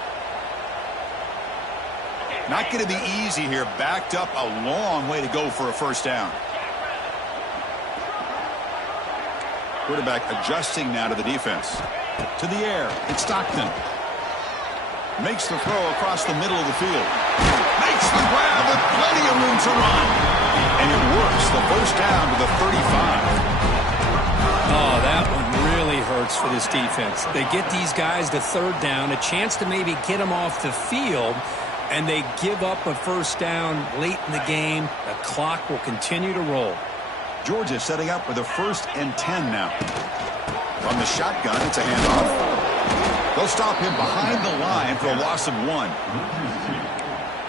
Not going to be easy here. Backed up a long way to go for a first down. Quarterback adjusting now to the defense. To the air. It's Stockton. Makes the throw across the middle of the field. Makes the grab with plenty of room to run. And it works. The first down to the 35. Oh, that one really hurts for this defense. They get these guys to third down, a chance to maybe get them off the field, and they give up a first down late in the game. The clock will continue to roll. Georgia setting up with a 1st and 10 now. From the shotgun, it's a handoff. They'll stop him behind the line for a loss of 1.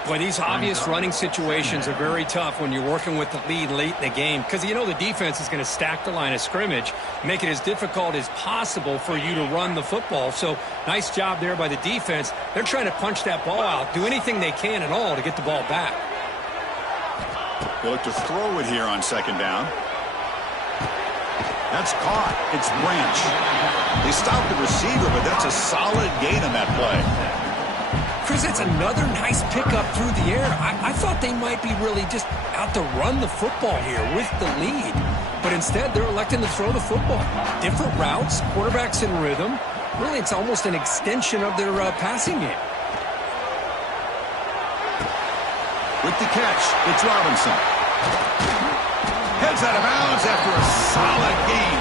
Boy, these obvious running situations are very tough when you're working with the lead late in the game because you know the defense is going to stack the line of scrimmage, make it as difficult as possible for you to run the football. So nice job there by the defense. They're trying to punch that ball out, do anything they can at all to get the ball back. They look to throw it here on 2nd down. That's caught. It's Branch. They stopped the receiver, but that's a solid gain on that play. Chris, that's another nice pickup through the air. I thought they might be really just out to run the football here with the lead. But instead, they're electing to throw the football. Different routes, quarterbacks in rhythm. Really, it's almost an extension of their passing game. With the catch, it's Robinson. Heads out of bounds after a solid gain.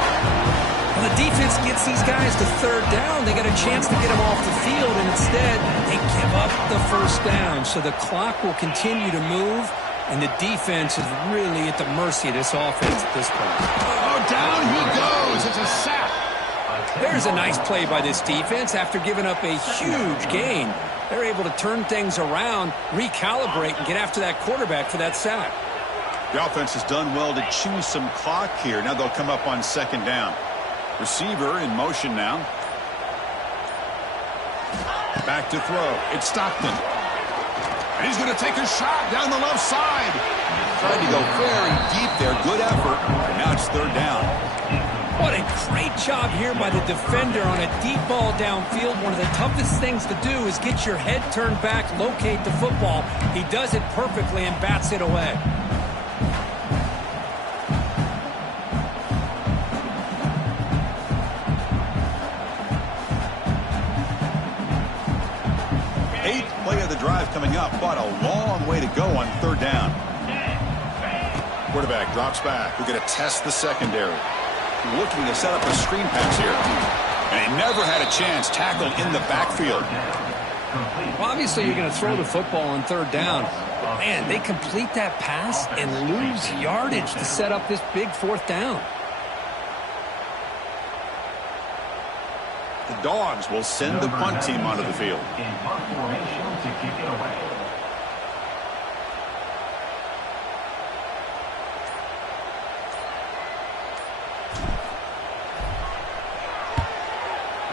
Well, the defense gets these guys to third down. They got a chance to get them off the field, and instead they give up the first down. So the clock will continue to move, and the defense is really at the mercy of this offense at this point. Oh, down he goes. It's a sack. There's a nice play by this defense. After giving up a huge gain, they're able to turn things around, recalibrate, and get after that quarterback for that sack. The offense has done well to chew some clock here. Now they'll come up on 2nd down. Receiver in motion now. Back to throw. It's Stockton. And he's going to take a shot down the left side. Tried to go very deep there. Good effort. And now it's 3rd down. What a great job here by the defender on a deep ball downfield. One of the toughest things to do is get your head turned back, locate the football. He does it perfectly and bats it away. Drive coming up, but a long way to go on 3rd down. Quarterback drops back. We're going to test the secondary. Looking to set up a screen pass here. And he never had a chance. Tackled in the backfield. Well, obviously, you're going to throw the football on 3rd down. But man, they complete that pass and lose yardage to set up this big 4th down. The Dogs will send the punt team onto the field. In punt formation to kick it away.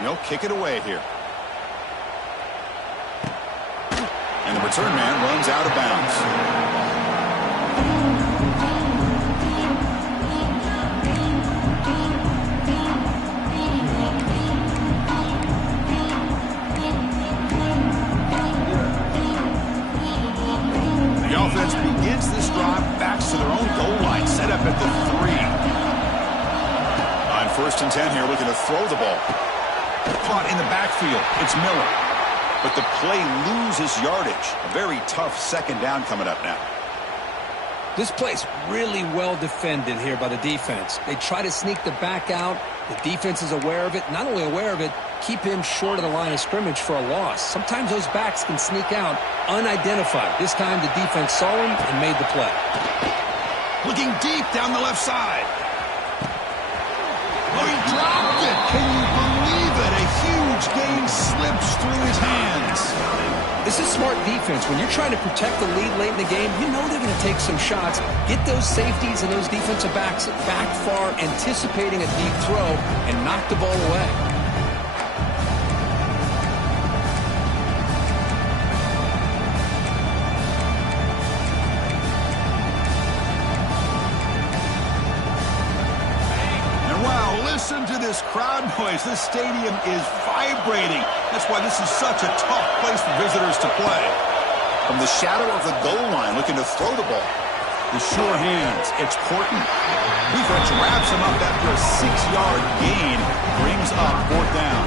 They'll kick it away here. And the return man runs out of bounds. Offense begins this drive, backs to their own goal line, set up at the 3. On 1st and 10 here, looking to throw the ball. Caught in the backfield. It's Miller. But the play loses yardage. A very tough 2nd down coming up now. This play's really well defended here by the defense. They try to sneak the back out. The defense is aware of it. Not only aware of it, keep him short of the line of scrimmage for a loss. Sometimes those backs can sneak out unidentified. This time the defense saw him and made the play. Looking deep down the left side. Oh, he dropped it. Can you believe it? A huge gain slips through his hands. This is smart defense. When you're trying to protect the lead late in the game, you know they're going to take some shots. Get those safeties and those defensive backs back far, anticipating a deep throw, and knock the ball away. Listen to this crowd noise. This stadium is vibrating. That's why this is such a tough place for visitors to play. From the shadow of the goal line, looking to throw the ball. The sure hands. It's Porton. Defense wraps him up after a 6-yard gain. Brings up 4th down.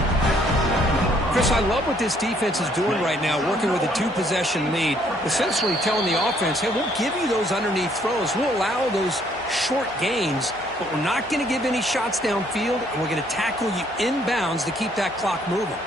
Chris, I love what this defense is doing right now, working with a 2-possession lead, essentially telling the offense, hey, we'll give you those underneath throws. We'll allow those short gains, but we're not going to give any shots downfield, and we're going to tackle you inbounds to keep that clock moving.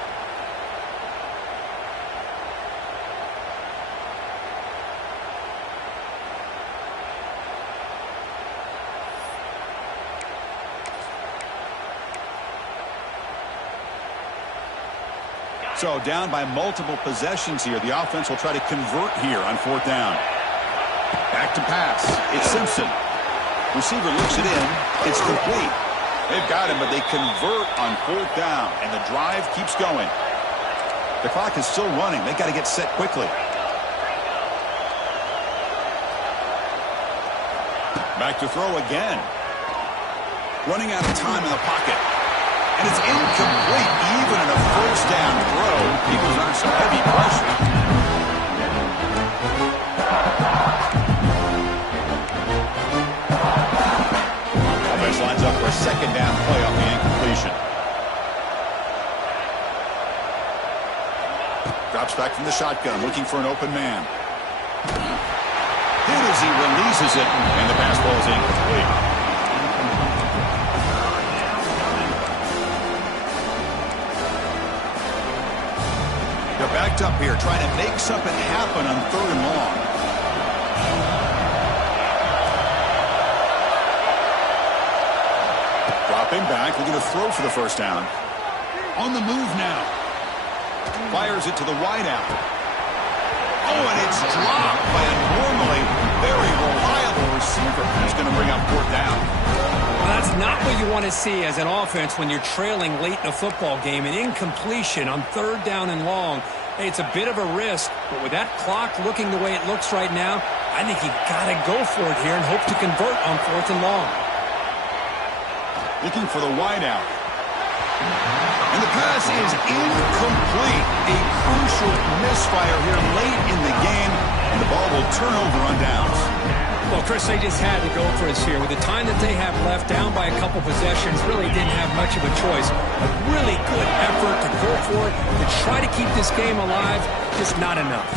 So down by multiple possessions here. The offense will try to convert here on 4th down. Back to pass. It's Simpson. Receiver looks it in. It's complete. They've got him, but they convert on 4th down, and the drive keeps going. The clock is still running. They've got to get set quickly. Back to throw again. Running out of time in the pocket. And it's incomplete, even in a 1st down throw. Eagles under some heavy pressure. Offense lines up for a 2nd down play off the incompletion. Drops back from the shotgun, looking for an open man. Hit as he releases it, and the pass ball is incomplete. They're backed up here, trying to make something happen on 3rd and long. Dropping back, looking to throw for the 1st down. On the move now. Fires it to the wideout. Oh, and it's dropped by a normally very reliable receiver. It's going to bring up 4th down. Well, that's not what you want to see as an offense when you're trailing late in a football game. An incompletion on 3rd down and long. Hey, it's a bit of a risk, but with that clock looking the way it looks right now, I think you got to go for it here and hope to convert on 4th and long. Looking for the wideout. And the pass is incomplete. A crucial misfire here late in the game, and the ball will turn over on downs. Well, Chris, they just had to go for us here. With the time that they have left, down by a couple possessions, really didn't have much of a choice. A really good effort to go for it, to try to keep this game alive, just not enough.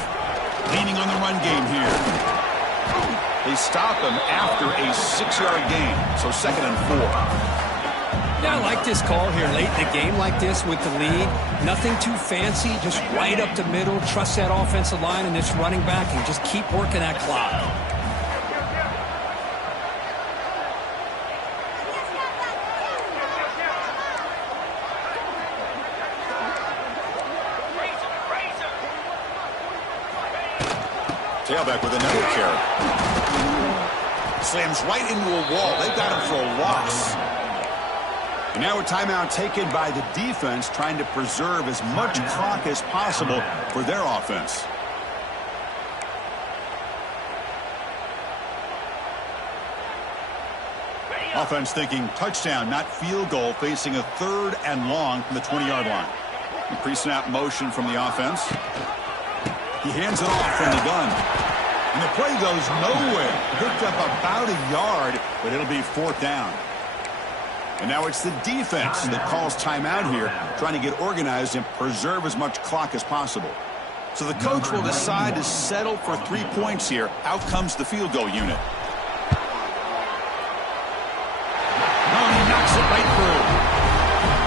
Leaning on the run game here. They stop him after a 6-yard gain, so 2nd and 4. Yeah, I like this call here late in the game like this with the lead. Nothing too fancy, just right up the middle. Trust that offensive line and this running back and just keep working that clock. Tailback with another carry. Slams right into a wall. They've got him for a loss. And now a timeout taken by the defense, trying to preserve as much clock as possible for their offense. Offense thinking touchdown, not field goal, facing a 3rd and long from the 20-yard line. The pre-snap motion from the offense. He hands it off from the gun. And the play goes nowhere. Picked up about a yard, but it'll be 4th down. And now it's the defense that calls timeout here, trying to get organized and preserve as much clock as possible. So the coach will decide to settle for 3 points here. Out comes the field goal unit. Oh, and he knocks it right through.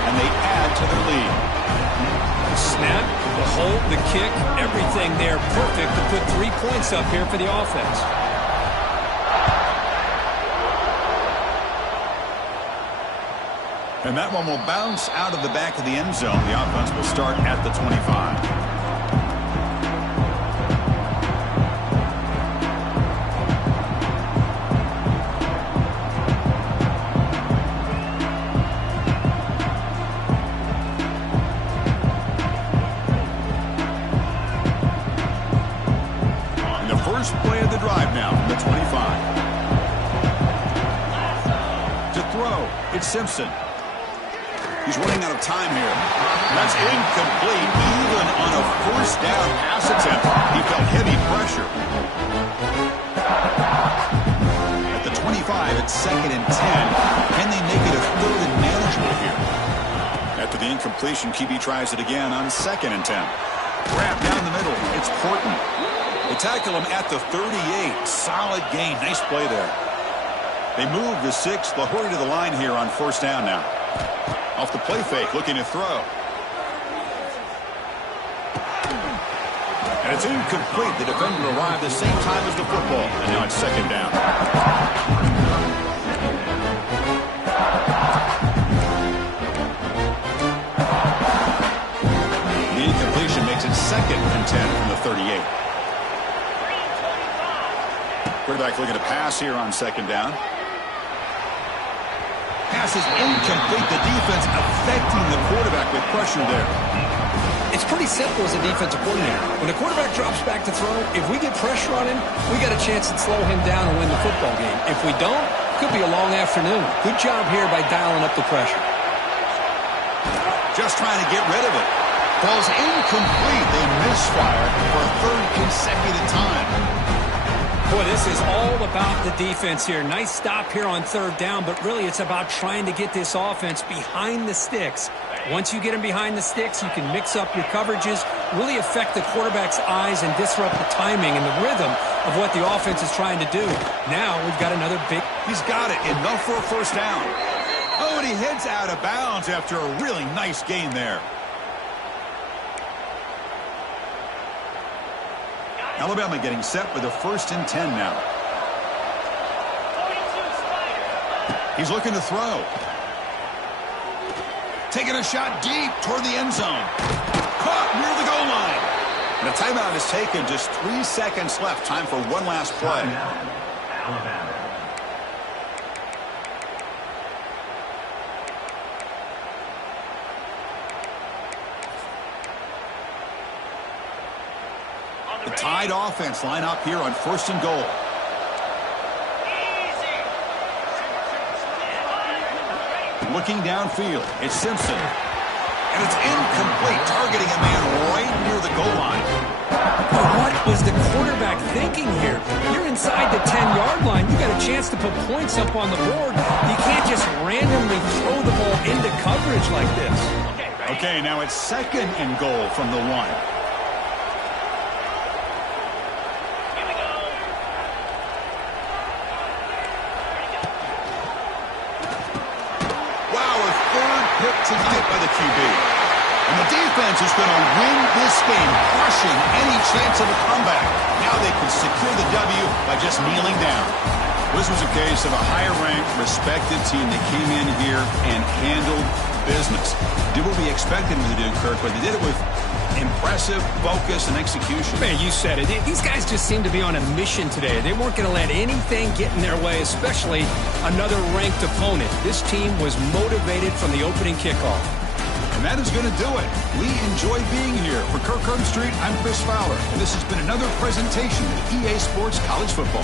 And they add to their lead. Snap, the hold, the kick, everything there perfect to put 3 points up here for the offense. And that one will bounce out of the back of the end zone. The offense will start at the 25. Play of the drive now from the 25. To throw, it's Simpson. He's running out of time here. That's incomplete. Even on a first down pass attempt, he felt heavy pressure. At the 25, it's 2nd and 10. Can they make it a 3rd and manageable here? After the incompletion, QB tries it again on 2nd and 10. Grab down the middle. It's Portman. They tackle him at the 38. Solid gain. Nice play there. They move the 6. They'll hurry to the line here on 1st down now. Off the play fake, looking to throw. And it's incomplete. The defender arrived the same time as the football. And now it's 2nd down. The incompletion makes it 2nd and 10 from the 38. Quarterback looking to pass here on 2nd down. Pass is incomplete. The defense affecting the quarterback with pressure there. It's pretty simple as a defensive coordinator. When the quarterback drops back to throw, if we get pressure on him, we got a chance to slow him down and win the football game. If we don't, it could be a long afternoon. Good job here by dialing up the pressure. Just trying to get rid of it. Ball's incomplete. They misfire for a 3rd consecutive time. Boy, this is all about the defense here. Nice stop here on 3rd down, but really it's about trying to get this offense behind the sticks. Once you get them behind the sticks, you can mix up your coverages, really affect the quarterback's eyes and disrupt the timing and the rhythm of what the offense is trying to do. Now we've got another big... He's got it. Enough for a 1st down. Oh, and he heads out of bounds after a really nice gain there. Alabama getting set with a 1st and 10 now. He's looking to throw. Taking a shot deep toward the end zone. Caught near the goal line. And a timeout is taken. Just 3 seconds left. Time for one last play. Alabama. The Tide offense line up here on 1st and goal. Looking downfield, it's Simpson. And it's incomplete, targeting a man right near the goal line. What was the quarterback thinking here? You're inside the 10-yard line. You got a chance to put points up on the board. You can't just randomly throw the ball into coverage like this. Okay, now it's 2nd and goal from the 1. Tonight by the QB. And the defense is going to win this game, crushing any chance of a comeback. Now they can secure the W by just kneeling down. This was a case of a higher-ranked, respected team that came in here and handled business. Did what we expected them to do, Kirk, but they did it with impressive focus and execution. Man, you said it. These guys just seem to be on a mission today. They weren't going to let anything get in their way, especially another ranked opponent. This team was motivated from the opening kickoff. And that is going to do it. We enjoy being here. For Kirk Street, I'm Chris Fowler, and this has been another presentation of EA Sports College Football.